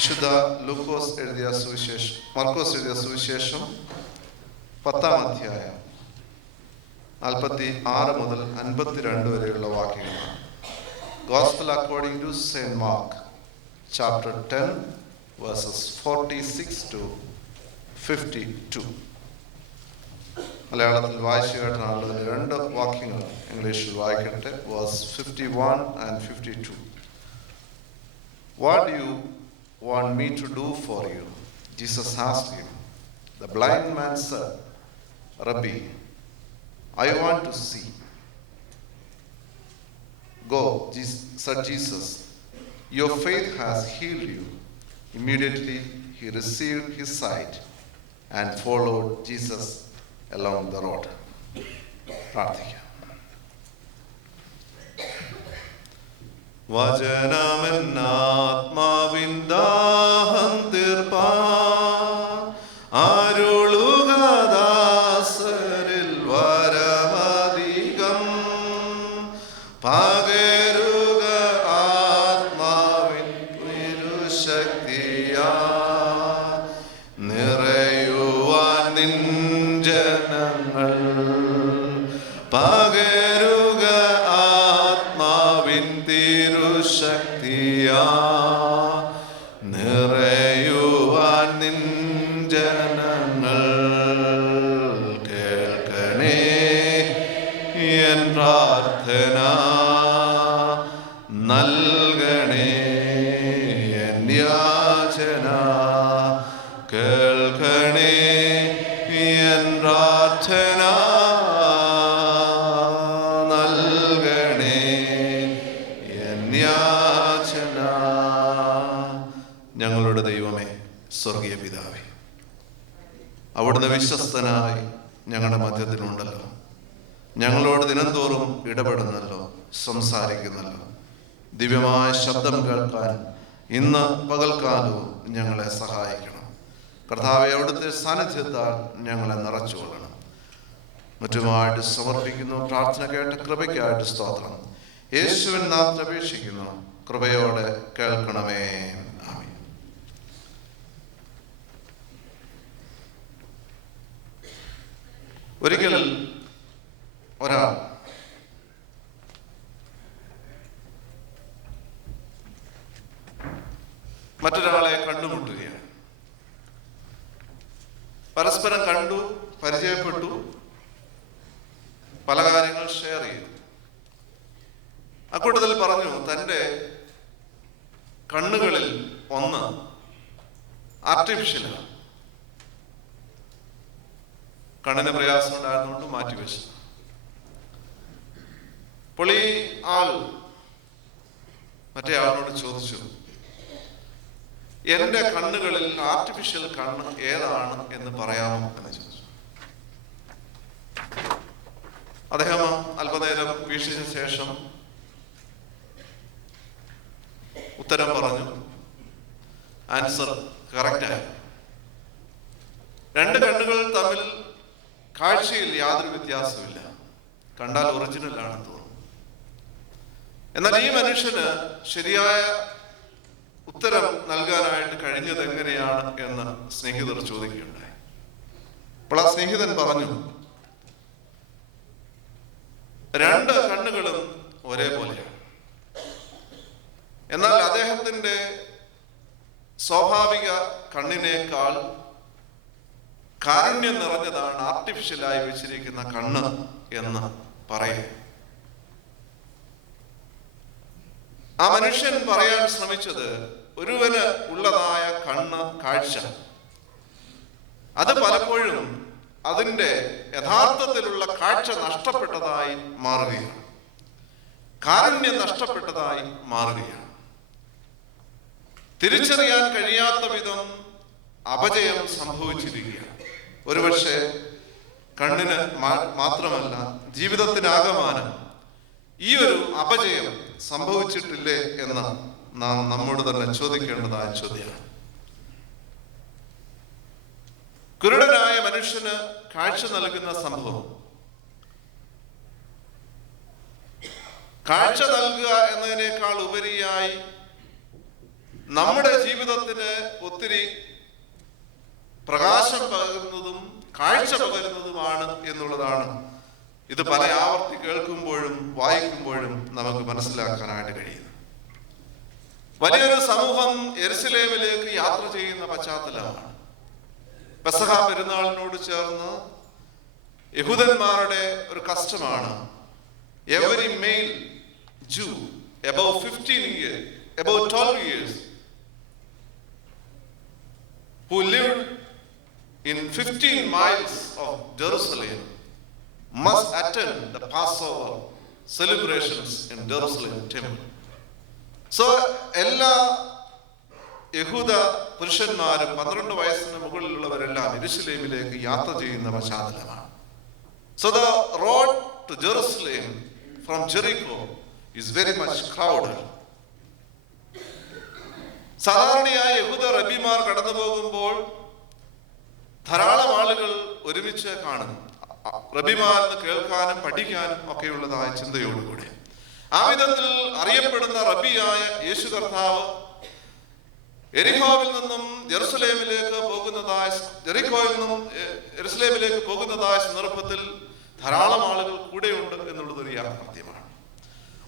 വിശുദ്ധ മർക്കോസ് എഴുതിയ സുവിശേഷം 10-ാം അധ്യായം 46 മുതൽ 52 വരെയുള്ള വാക്യങ്ങളാണ്. Gospel according to Saint Mark, chapter 10, verses 46 to 52. മലയാളത്തിൽ വായിച്ചു കേട്ടാണുള്ളത്. 2 വാക്യങ്ങൾ ഇംഗ്ലീഷിൽ വായിക്കട്ടെ. Verse 51 and 52. What do you want me to do for you? Jesus asked him. The blind man said, Rabbi, I want to see. Go, said Jesus. Your faith has healed you. Immediately he received his sight and followed Jesus along the road. പ്രാർത്ഥിക്കാം. വചനമെന്നാത്മാവിൻ ദാഹം തീർപ്പാൻ അരുളുക ദാസരിൽ വരമധികം പകരുക ആത്മാവിൻ തിരുശക്തിയാൽ നിറയുവാൻ നിൻ ജനങ്ങൾ പകരുക ആത്മാവിൻ തിരുശക്തിയാൽ നിറയുവാൻ നിൻ ജനങ്ങൾ കേൾക്കണേ N പ്രാർത്ഥന നൽകണേ എൻ യാചന കേൾക്കണേ എൻ പ്രാർത്ഥന നൽകണേ എൻ യാചന. ഞങ്ങളുടെ ദൈവമേ, സ്വർഗീയ പിതാവേ, അവിടുന്ന് വിശ്വസ്തനായി ഞങ്ങളുടെ മധ്യത്തിലുണ്ടല്ലോ. ഞങ്ങളോട് ദിനംതോറും ഇടപെടുന്നല്ലോ, സംസാരിക്കുന്നല്ലോ. ദിവ്യമായ ശബ്ദം കേൾക്കാൻ ഇന്ന് പകൽക്കാലവും ഞങ്ങളെ സഹായിക്കണം. കർത്താവെ, അവിടുത്തെ സാന്നിധ്യത്താൽ ഞങ്ങളെ നിറച്ചുകൊള്ളണം. മറ്റുമായിട്ട് സമർപ്പിക്കുന്നു. പ്രാർത്ഥന കേട്ട കൃപയ്ക്കായിട്ട് സ്തോത്രം. യേശുവിൻ നാമത്തിൽ അപേക്ഷിക്കുന്നു. കൃപയോടെ കേൾക്കണമേ. ആമേൻ. ഒരിക്കൽ ഒരാൾ മറ്റൊരാളെ കണ്ടുമുട്ടുകയാണ്. പരസ്പരം കണ്ടു, പരിചയപ്പെട്ടു, പല കാര്യങ്ങൾ ഷെയർ ചെയ്തു. അക്കൂട്ടത്തിൽ പറഞ്ഞു, തൻ്റെ കണ്ണുകളിൽ ഒന്ന് ആർട്ടിഫിഷ്യലാണ്. കണ്ണിന് പ്രയാസം ഉണ്ടായിരുന്നുകൊണ്ട് മാറ്റിവെച്ചു. അപ്പോൾ ഈ ആൾ മറ്റേ ആളിനോട് ചോദിച്ചു, എന്റെ കണ്ണുകളിൽ ആർട്ടിഫിഷ്യൽ കണ്ണ് ഏതാണ് എന്ന് പറയാമോ എന്ന് ചോദിച്ചു. അദ്ദേഹം അല്പനേരം വീക്ഷിച്ച ശേഷം ഉത്തരം പറഞ്ഞു. ആൻസർ കറക്റ്റായി. 2 കണ്ണുകൾ തമ്മിൽ കാഴ്ചയിൽ യാതൊരു വ്യത്യാസമില്ല. കണ്ടാൽ ഒറിജിനൽ ആണെന്ന് തോന്നുന്നു. എന്നാൽ ഈ മനുഷ്യന് ശരിയായ ഉത്തരം നൽകാനായിട്ട് കഴിഞ്ഞത് എങ്ങനെയാണ് എന്ന് സ്നേഹിതർ ചോദിക്കുകയുണ്ടായി. അപ്പോൾ ആ സ്നേഹിതൻ പറഞ്ഞു, 2 കണ്ണുകളും ഒരേപോലെയാണ്. എന്നാൽ അദ്ദേഹത്തിന്റെ സ്വാഭാവിക കണ്ണിനേക്കാൾ കാരുണ്യം നിറഞ്ഞതാണ് ആർട്ടിഫിഷ്യലായി വെച്ചിരിക്കുന്ന കണ്ണ് എന്ന് പറയും. ആ മനുഷ്യൻ പറയാൻ ശ്രമിച്ചത്, ഒരുവന് ഉള്ളതായ കണ്ണ്, കാഴ്ച, അത് പലപ്പോഴും അതിൻ്റെ യഥാർത്ഥത്തിലുള്ള കാഴ്ച നഷ്ടപ്പെട്ടതായി മാറുകയാണ്, കാരുണ്യം നഷ്ടപ്പെട്ടതായി മാറുകയാണ്. തിരിച്ചറിയാൻ കഴിയാത്ത വിധം അപജയം സംഭവിച്ചിരിക്കുകയാണ്. ഒരുപക്ഷെ കണ്ണിന് മാത്രമല്ല, ജീവിതത്തിനാകമാനം ഈ ഒരു അപജയം സംഭവിച്ചിട്ടില്ലേ എന്ന് നാം നമ്മോട് തന്നെ ചോദിക്കേണ്ടതായ ചോദ്യമാണ്. കുരുടനായ മനുഷ്യന് കാഴ്ച നൽകുന്ന സംഭവം, കാഴ്ച നൽകുക എന്നതിനേക്കാൾ ഉപരിയായി നമ്മുടെ ജീവിതത്തിന് ഒത്തിരി പ്രകാശം പകരുന്നതും കാഴ്ച പകരുന്നതുമാണ് എന്നുള്ളതാണ് ഇത് പല ആവർത്തി കേൾക്കുമ്പോഴും വായിക്കുമ്പോഴും നമുക്ക് മനസ്സിലാക്കാനായിട്ട് കഴിയുന്നു. വലിയൊരു സമൂഹം യെരുശലേമിലേക്ക് യാത്ര ചെയ്യുന്ന പശ്ചാത്തലമാണ്. പെസഹ പെരുന്നാളിനോട് ചേർന്ന് യഹൂദന്മാരുടെ ഒരു കസ്റ്റമാണ് എവരി മെയിൽ ജൂ above 12 years who lived in 15 miles of Jerusalem must attend the Passover celebrations in Jerusalem temple. So എല്ലാ യഹൂദ പുരുഷന്മാരും 12 വയസ്സിന് മുകളിലുള്ളവരെല്ലാം യെരുശലേമിലേക്ക് യാത്ര ചെയ്യുന്ന പശ്ചാത്തലമാണ്. So the road to Jerusalem from Jericho is very much crowded. സാധാരണയായി യഹൂദ റബിമാർ കടന്നു പോകുമ്പോൾ ധാരാളം ആളുകൾ ഒരുമിച്ച് കാണുന്നു. റബിമാരെന്ന് കേൾക്കാനും പഠിക്കാനും ഒക്കെയുള്ളതായ ചിന്തയോടുകൂടി ആ വിധത്തിൽ അറിയപ്പെടുന്ന റബിയായ യേശു കർത്താവ് യെരിഹോവിൽ നിന്നും ജെറുസലേമിലേക്ക് പോകുന്നതായ സന്ദർഭത്തിൽ ധാരാളം ആളുകൾ കൂടെയുണ്ട് എന്നുള്ളതൊരു യാഥാർത്ഥ്യമാണ്.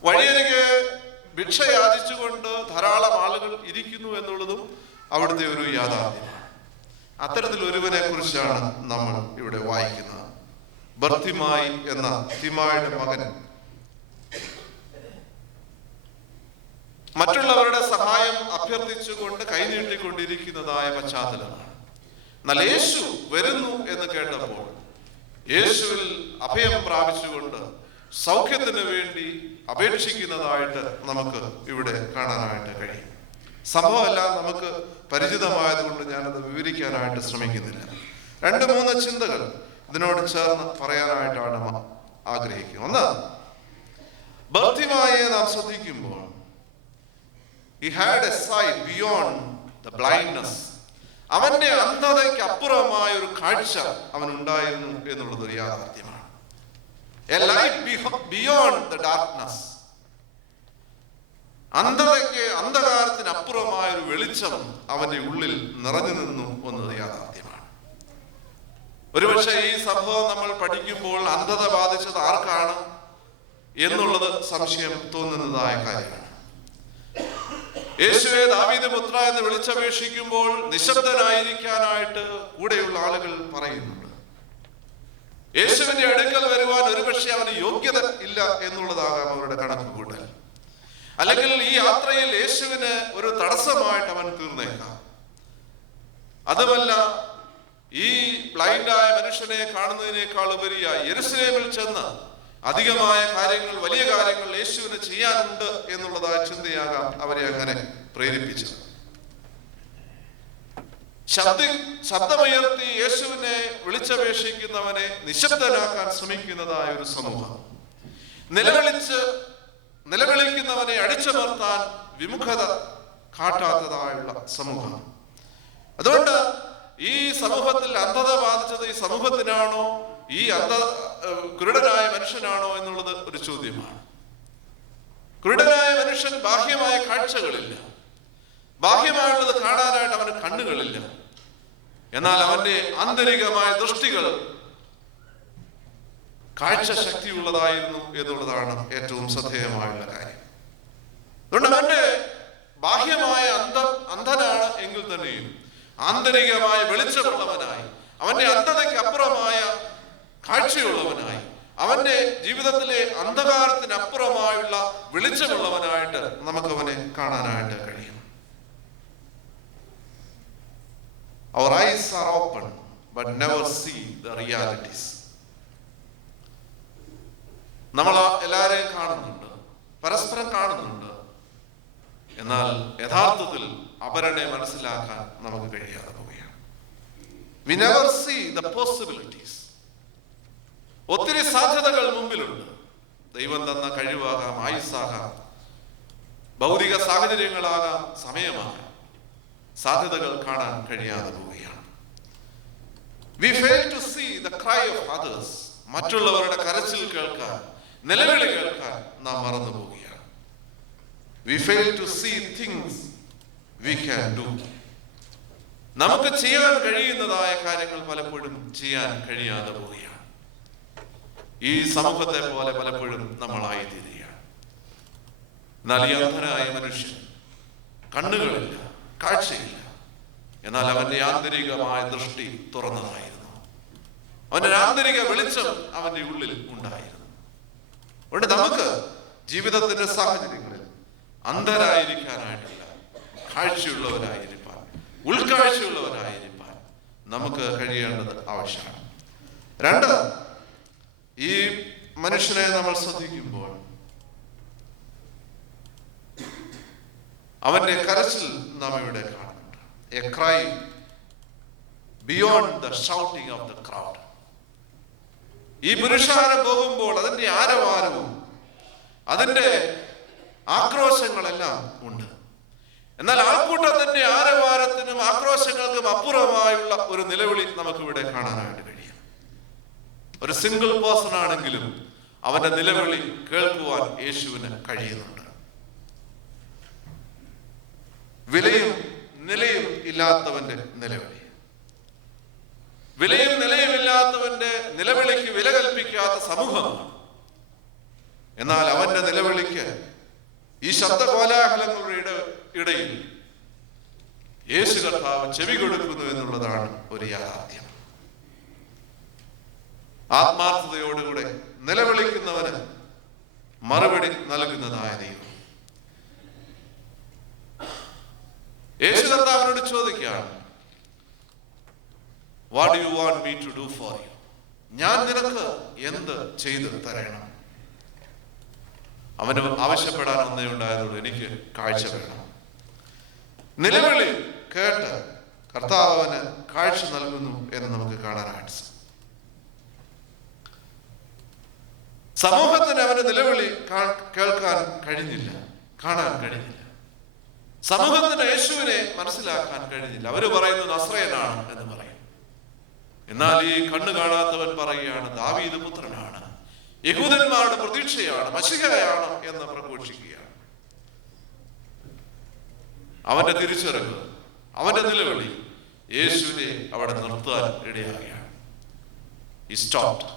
വഴിയരികെ ഭിക്ഷ യാചിച്ചുകൊണ്ട് ധാരാളം ആളുകൾ ഇരിക്കുന്നു എന്നുള്ളതും അവിടുത്തെ ഒരു യാഥാർത്ഥ്യമാണ്. അത്തരത്തിൽ ഒരുവനെ കുറിച്ചാണ് നമ്മൾ ഇവിടെ വായിക്കുന്നത്. ബർത്തിമായി എന്ന തിമായുടെ മകൻ മറ്റുള്ളവരുടെ സഹായം അഭ്യർത്ഥിച്ചുകൊണ്ട് കൈനീട്ടിക്കൊണ്ടിരിക്കുന്നതായ പശ്ചാത്തലമാണ്. എന്നാൽ യേശു വരുന്നു എന്ന് കേട്ടപ്പോൾ യേശുവിൽ അഭയം പ്രാപിച്ചുകൊണ്ട് സൗഖ്യത്തിന് വേണ്ടി അപേക്ഷിക്കുന്നതായിട്ട് നമുക്ക് ഇവിടെ കാണാനായിട്ട് കഴിയും. സംഭവമെല്ലാം നമുക്ക് പരിചിതമായതുകൊണ്ട് ഞാനത് വിവരിക്കാനായിട്ട് ശ്രമിക്കുന്നില്ല. 2-3 ചിന്തകൾ ഇതിനോട് ചേർന്ന് പറയാനായിട്ടാണ് ആഗ്രഹിക്കുന്നത്. ഒന്ന്, ബർത്തിമായെ നാം ശ്രദ്ധിക്കുമ്പോൾ he had a sight beyond the blindness. അവന്റെ അന്ധതയ്ക്ക് അപ്പുറമായ ഒരു കാഴ്ച അവനുണ്ടായിരുന്നു എന്നുള്ളത് ഒരു യാഥാർത്ഥ്യമാണ്. A light beyond the darkness. അന്ധകാരത്തിന് അപ്പുറമായ ഒരു വെളിച്ചം അവന്റെ ഉള്ളിൽ നിറഞ്ഞു നിന്നു എന്നത് യാഥാർത്ഥ്യമാണ്. ഒരുപക്ഷെ ഈ സംഭവം നമ്മൾ പഠിക്കുമ്പോൾ അന്ധത ബാധിച്ചത് ആർക്കാണ് എന്നുള്ളത് സംശയം തോന്നുന്നതായ കാര്യമാണ്. യേശുവേ ദാവീദ് പുത്ര എന്ന് വിളിച്ചപേക്ഷിക്കുമ്പോൾ നിശബ്ദനായിരിക്കാനായിട്ട് കൂടെയുള്ള ആളുകൾ പറയുന്നുണ്ട്. യേശുവിന്റെ അടുക്കൽ വരുവാൻ ഒരുപക്ഷെ അവന് യോഗ്യത ഇല്ല എന്നുള്ളതാകാം അവരുടെ കണക്കുകൂട്ടൽ. അല്ലെങ്കിൽ ഈ യാത്രയിൽ യേശുവിന് ഒരു തടസ്സമായിട്ട് അവൻ തീർന്നേക്കാം. അതുമല്ല, ഈ ബ്ലൈൻഡായ മനുഷ്യനെ കാണുന്നതിനേക്കാൾ ഉപരിയായി യെരുശലേമിൽ ചെന്ന് അധികമായ കാര്യങ്ങൾ, വലിയ കാര്യങ്ങൾ യേശുവിന് ചെയ്യാനുണ്ട് എന്നുള്ളതായ ചിന്തയാകാം അവരെ അങ്ങനെ പ്രേരിപ്പിച്ചത്. ശബ്ദമുയർത്തി യേശുവിനെ വിളിച്ചപേക്ഷിക്കുന്നവനെ നിശബ്ദനാക്കാൻ ശ്രമിക്കുന്നതായ ഒരു സമൂഹം, നിലവിളിക്കുന്നവനെ അടിച്ചമർത്താൻ വിമുഖത കാട്ടാത്തതായുള്ള സമൂഹം. അതുകൊണ്ട് ഈ സമൂഹത്തിൽ അന്ധത ബാധിച്ചത് ഈ സമൂഹത്തിനാണോ, ഈ കുരുടനായ മനുഷ്യനാണോ എന്നുള്ളത് ഒരു ചോദ്യമാണ്. കുരുടനായ മനുഷ്യൻ ബാഹ്യമായ കാഴ്ചകളില്ല, ബാഹ്യമായുള്ളത് കാണാനായിട്ട് അവന് കണ്ണുകളില്ല. എന്നാൽ അവന്റെ ആന്തരികമായ ദൃഷ്ടികൾ കാഴ്ച ശക്തിയുള്ളതായിരുന്നു എന്നുള്ളതാണ് ഏറ്റവും ശ്രദ്ധേയമായുള്ള കാര്യം. അതുകൊണ്ട് അവന്റെ ബാഹ്യമായ അന്ധനാണ് എങ്കിൽ തന്നെയും ആന്തരികമായ വെളിച്ചമുള്ളവനായി, അവന്റെ അന്ധതയ്ക്ക് അപ്പുറമായ കാഴ്ചയുള്ളവനായി, അവന്റെ ജീവിതത്തിലെ അന്ധകാരത്തിനപ്പുറമായുള്ള വെളിച്ചമുള്ളവനായിട്ട് നമുക്കവനെ കാണാനായിട്ട് കഴിയും. Our eyes are open but never see the realities. നമ്മൾ എല്ലാവരെയും കാണുന്നുണ്ട്, പരസ്പരം കാണുന്നുണ്ട്, എന്നാൽ യഥാർത്ഥത്തിൽ അവരെ മനസ്സിലാക്കാൻ നമുക്ക് കഴിയാതെ പോവുകയാണ്. We never see the possibilities. ഒത്തിരി സാധ്യതകൾ മുമ്പിലുണ്ട്. ദൈവം തന്ന കഴിവാകാം, ആയുസ്സാകാം, ഭൗതിക സാഹചര്യങ്ങളാകാം, സമയമാകാം. സാധ്യതകൾ കാണാൻ കഴിയാതെ പോവുകയാണ്. We fail to see the cry of others. മറ്റുള്ളവരുടെ കരച്ചിൽ കേൾക്കാൻ, നിലവിളി കേൾക്കാൻ നാം മറന്നു പോവുകയാണ്. We fail to see things we can do. നമുക്ക് ചെയ്യാൻ കഴിയുന്നതായ കാര്യങ്ങൾ പലപ്പോഴും ചെയ്യാൻ കഴിയാതെ പോവുകയാണ്. ഈ സമൂഹത്തെ പോലെ പലപ്പോഴും നമ്മളായി തീരുകയാണ്. എന്നാൽ ഈ അന്ധനായ മനുഷ്യൻ കണ്ണുകളില്ല, കാഴ്ചയില്ല, എന്നാൽ അവന്റെ ആന്തരികമായ ദൃഷ്ടി തുറന്നതായിരുന്നു. അവന്റെ ആന്തരിക വെളിച്ചം അവന്റെ ഉള്ളിൽ ഉണ്ടായിരുന്നു. അതുകൊണ്ട് നമുക്ക് ജീവിതത്തിന്റെ സാഹചര്യങ്ങളിൽ അന്ധരായിരിക്കാനായിട്ടില്ല, കാഴ്ചയുള്ളവരായിരിക്കാൻ, ഉൾക്കാഴ്ചയുള്ളവരായിരിക്കാൻ നമുക്ക് കഴിയേണ്ടത് ആവശ്യമാണ്. രണ്ട്, ഈ മനുഷ്യനെ നമ്മൾ ശ്രദ്ധിക്കുമ്പോൾ അവന്റെ കരച്ചിൽ നാം ഇവിടെ കാണുന്നുണ്ട്. A cry beyond the shouting of the crowd. ഈ പുരുഷാരം പോകുമ്പോൾ അതിന്റെ ആരവാരവും അതിന്റെ ആക്രോശങ്ങളെല്ലാം ഉണ്ട്. എന്നാൽ ആൾക്കൂട്ടത്തിന്റെ ആരവാരത്തിനും ആക്രോശങ്ങൾക്കും അപ്പുറമായുള്ള ഒരു നിലവിളി നമുക്കിവിടെ കാണാനായിട്ട് കഴിയും. ഒരു സിംഗിൾ പേഴ്സൺ ആണെങ്കിലും അവന്റെ നിലവിളി കേൾക്കുവാൻ യേശുവിന് കഴിയുന്നുണ്ട്. വിലയും നിലയും ഇല്ലാത്തവന്റെ നിലവിളി, വിലയും നിലയും ഇല്ലാത്തവന്റെ നിലവിളിക്ക് വില കൽപ്പിക്കാത്ത സമൂഹമാണ്. എന്നാൽ അവന്റെ നിലവിളിക്ക് ഈ ശബ്ദകോലാഹലങ്ങളുടെ ഇടയിൽ യേശു കർത്താവ് ചെവി കൊടുക്കുന്നു എന്നുള്ളതാണ് ഒരു യാഥാർത്ഥ്യം. ആത്മാർത്ഥതയോടുകൂടെ നിലവിളിക്കുന്നവന് മറുപടി നൽകുന്നതായ ദൈവം. യേശു കർത്താവിനോട് ചോദിക്കുകയാണ്, what do you want me to do for you? ഞാൻ നിനക്ക് എന്ത് ചെയ്തു തരണം? അവന് ആവശ്യപ്പെടാൻ ഒന്നേ ഉണ്ടായതുള്ളൂ, എനിക്ക് കാഴ്ച വേണം. നിലവിളി കേട്ട് കർത്താവ് അവന് കാഴ്ച നൽകുന്നു എന്ന് നമുക്ക് കാണാനായിട്ട്. സമൂഹത്തിന് അവന്റെ നിലവിളി കേൾക്കാൻ കഴിഞ്ഞില്ല, കാണാൻ കഴിഞ്ഞില്ല. സമൂഹത്തിന് യേശുവിനെ മനസ്സിലാക്കാൻ കഴിഞ്ഞില്ല. അവര് പറയുന്നു നസ്രയനാണ് എന്ന് പറയും. എന്നാൽ ഈ കണ്ണു കാണാത്തവൻ പറയുകയാണ് ദാവീദ് പുത്രനാണ്, യഹൂദന്മാരുടെ പ്രതീക്ഷയാണ്, മശിഹയാണ് എന്ന് പ്രഘോഷിക്കുകയാണ്. അവന്റെ തിരിച്ചറിവ്, അവന്റെ നിലവിളി യേശുവിനെ അവിടെ നിർത്താൻ ഇടയാകുകയാണ്. He stopped.